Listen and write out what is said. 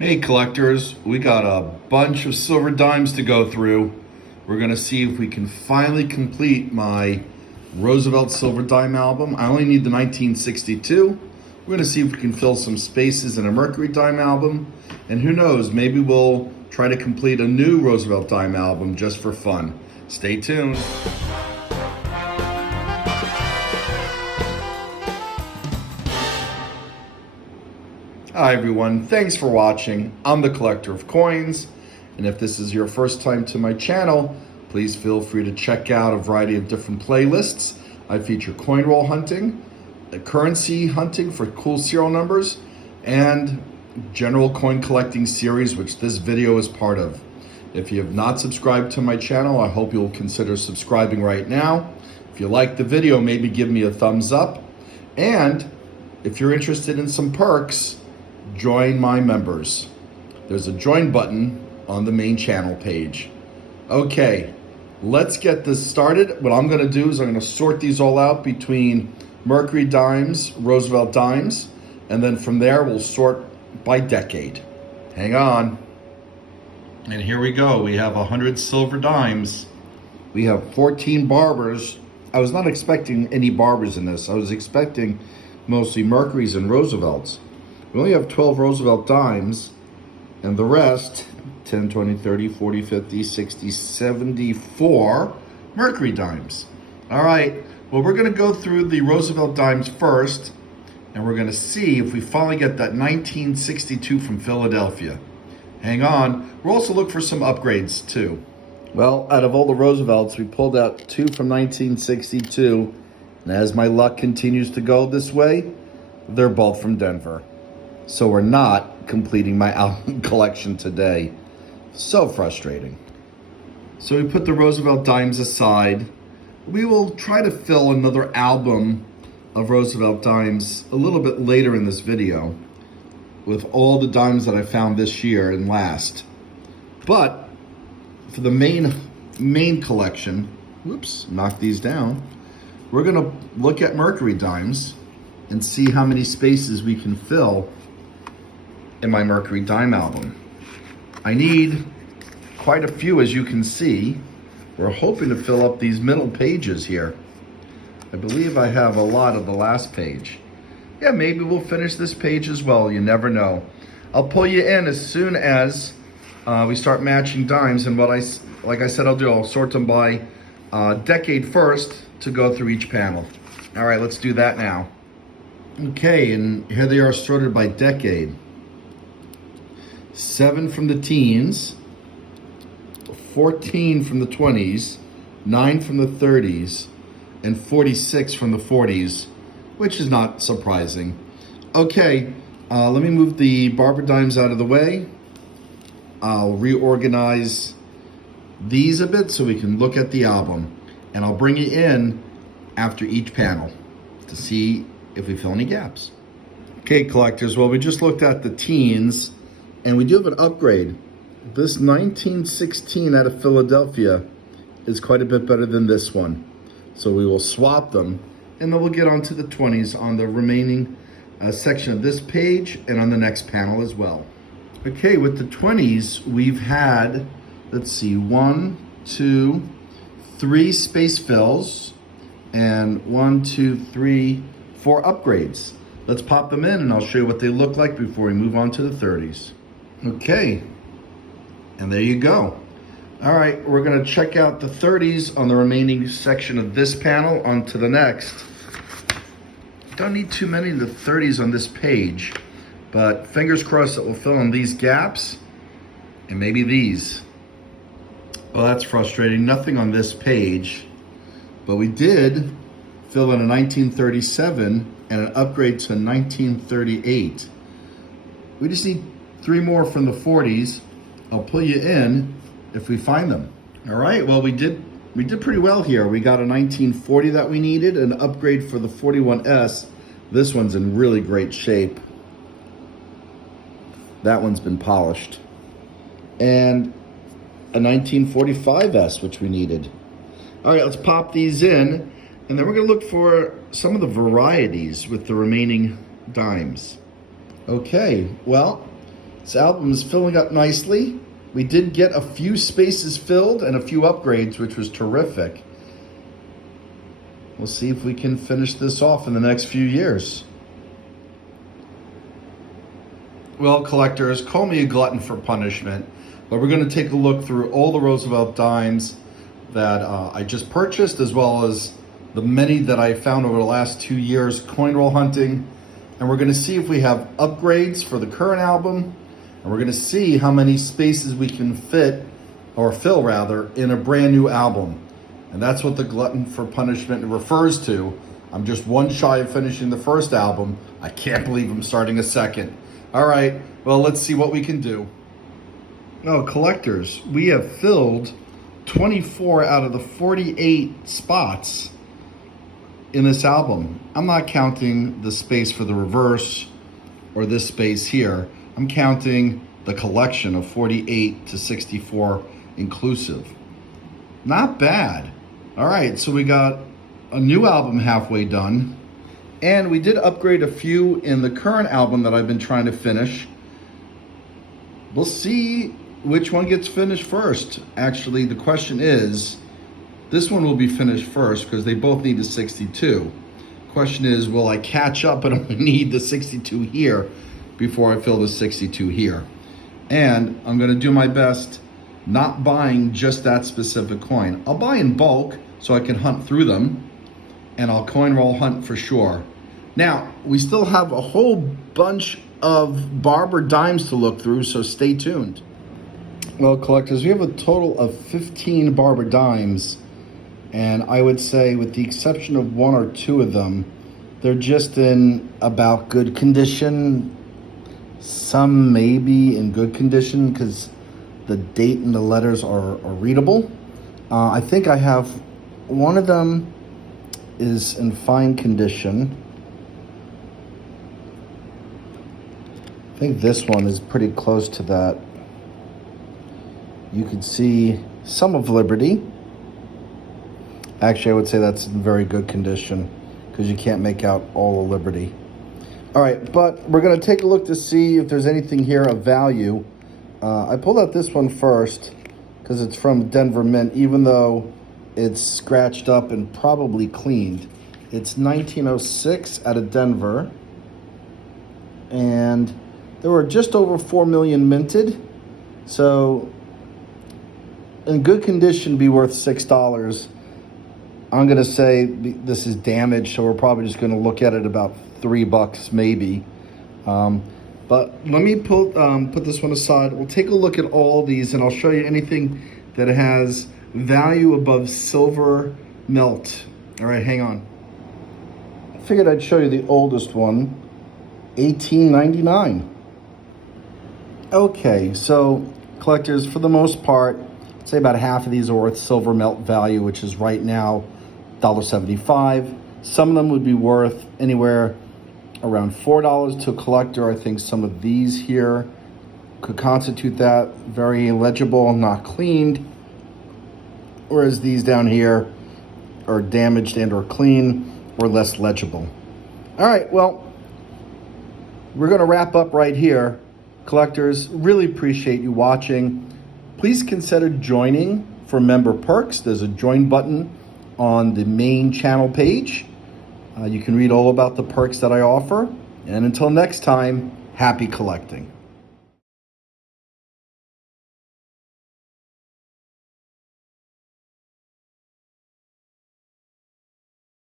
Hey collectors, we got a bunch of silver dimes to go through. We're gonna see if we can finally complete my Roosevelt silver dime album. I only need the 1962. We're gonna see if we can fill some spaces in a Mercury dime album. And who knows, maybe we'll try to complete a new Roosevelt dime album just for fun. Stay tuned. Hi everyone, thanks for watching. I'm the Collector of Coins, and if this is your first time to my channel, please feel free to check out a variety of different playlists. I feature coin roll hunting, currency hunting for cool serial numbers, and general coin collecting series, which this video is part of. If you have not subscribed to my channel, I hope you'll consider subscribing right now. If you like the video, maybe give me a thumbs up. And if you're interested in some perks, join my members. There's a join button on the main channel page. Okay, let's get this started. What I'm gonna do is I'm gonna sort these all out between Mercury dimes, Roosevelt dimes, and then from there we'll sort by decade. Hang on. And here we go. We have 100 silver dimes. We have 14 barbers. I was not expecting any barbers in this. I was expecting mostly Mercury's and Roosevelt's. We only have 12 Roosevelt dimes, and the rest, 10, 20, 30, 40, 50, 60, 74 Mercury dimes. All right, well, we're gonna go through the Roosevelt dimes first, and we're gonna see if we finally get that 1962 from Philadelphia. Hang on, we'll also look for some upgrades too. Well, out of all the Roosevelts, we pulled out two from 1962, and as my luck continues to go this way, they're both from Denver. So we're not completing my album collection today. So frustrating. So we put the Roosevelt dimes aside. We will try to fill another album of Roosevelt dimes a little bit later in this video with all the dimes that I found this year and last. But for the main collection, whoops, knock these down. We're gonna look at Mercury dimes and see how many spaces we can fill in my Mercury dime album. I need quite a few, as you can see. We're hoping to fill up these middle pages here. I believe I have a lot of the last page. Yeah, maybe we'll finish this page as well, you never know. I'll pull you in as soon as we start matching dimes, and like I said I'll do, I'll sort them by decade first to go through each panel. All right, let's do that now. Okay, and here they are sorted by decade. 7 from the teens, 14 from the 20s, 9 from the 30s, and 46 from the 40s, which is not surprising. Okay, let me move the barber dimes out of the way. I'll reorganize these a bit so we can look at the album, and I'll bring you in after each panel to see if we fill any gaps. Okay, collectors, well, we just looked at the teens, and we do have an upgrade. This 1916 out of Philadelphia is quite a bit better than this one. So we will swap them, and then we'll get onto the 20s on the remaining section of this page and on the next panel as well. Okay, with the 20s, we've had, let's see, 1, 2, 3 space fills, and 1, 2, 3, 4 upgrades. Let's pop them in and I'll show you what they look like before we move on to the 30s. Okay, and there you go. All right, we're gonna check out the 30s on the remaining section of this panel onto the next. Don't need too many of the 30s on this page, but fingers crossed that we'll fill in these gaps and maybe these. Well, that's frustrating, nothing on this page, but we did fill in a 1937 and an upgrade to 1938. We just need 3 more from the 40s. I'll pull you in if we find them. All right, well, we did pretty well here. We got a 1940 that we needed, an upgrade for the 41S. This one's in really great shape. That one's been polished. And a 1945S, which we needed. All right, let's pop these in, and then we're gonna look for some of the varieties with the remaining dimes. Okay, well, This album is filling up nicely. We did get a few spaces filled and a few upgrades, which was terrific. We'll see if we can finish this off in the next few years. Well, collectors, call me a glutton for punishment, but we're going to take a look through all the Roosevelt dimes that I just purchased, as well as the many that I found over the last 2 years coin roll hunting. And we're going to see if we have upgrades for the current album, and we're going to see how many spaces we can fit, or fill rather, in a brand new album. And that's what the glutton for punishment refers to. I'm just one shy of finishing the first album. I can't believe I'm starting a second. All right, well, let's see what we can do. Oh, collectors, we have filled 24 out of the 48 spots in this album. I'm not counting the space for the reverse or this space here. I'm counting the collection of 48 to 64 inclusive. Not bad. All right, so we got a new album halfway done, and we did upgrade a few in the current album that I've been trying to finish. We'll see which one gets finished first. Actually, the question is, this one will be finished first because they both need a 62. Question is, will I catch up and only need the 62 here before I fill the 62 here? And I'm gonna do my best not buying just that specific coin. I'll buy in bulk so I can hunt through them, and I'll coin roll hunt for sure. Now, we still have a whole bunch of barber dimes to look through, so stay tuned. Well, collectors, we have a total of 15 barber dimes, and I would say with the exception of 1 or 2 of them, they're just in about good condition. Some may be in good condition because the date and the letters are readable. I think I have one of them is in fine condition. I think this one is pretty close to that. You can see some of Liberty. Actually, I would say that's in very good condition because you can't make out all of Liberty. All right, but we're gonna take a look to see if there's anything here of value. I pulled out this one first because it's from Denver Mint, even though it's scratched up and probably cleaned. It's 1906 out of Denver, and there were just over 4 million minted, so in good condition be worth $6. I'm gonna say this is damaged, so we're probably just gonna look at it about $3 maybe. But let me put this one aside. We'll take a look at all these, and I'll show you anything that has value above silver melt. All right, hang on. I figured I'd show you the oldest one, 1899. Okay, so collectors, for the most part, I'd say about half of these are worth silver melt value, which is right now $1.75. Some of them would be worth anywhere around $4 to a collector. I think some of these here could constitute that. Very legible, not cleaned. Whereas these down here are damaged and or clean or less legible. All right, well, we're gonna wrap up right here. Collectors, really appreciate you watching. Please consider joining for member perks. There's a join button on the main channel page. You can read all about the perks that I offer. And until next time, happy collecting.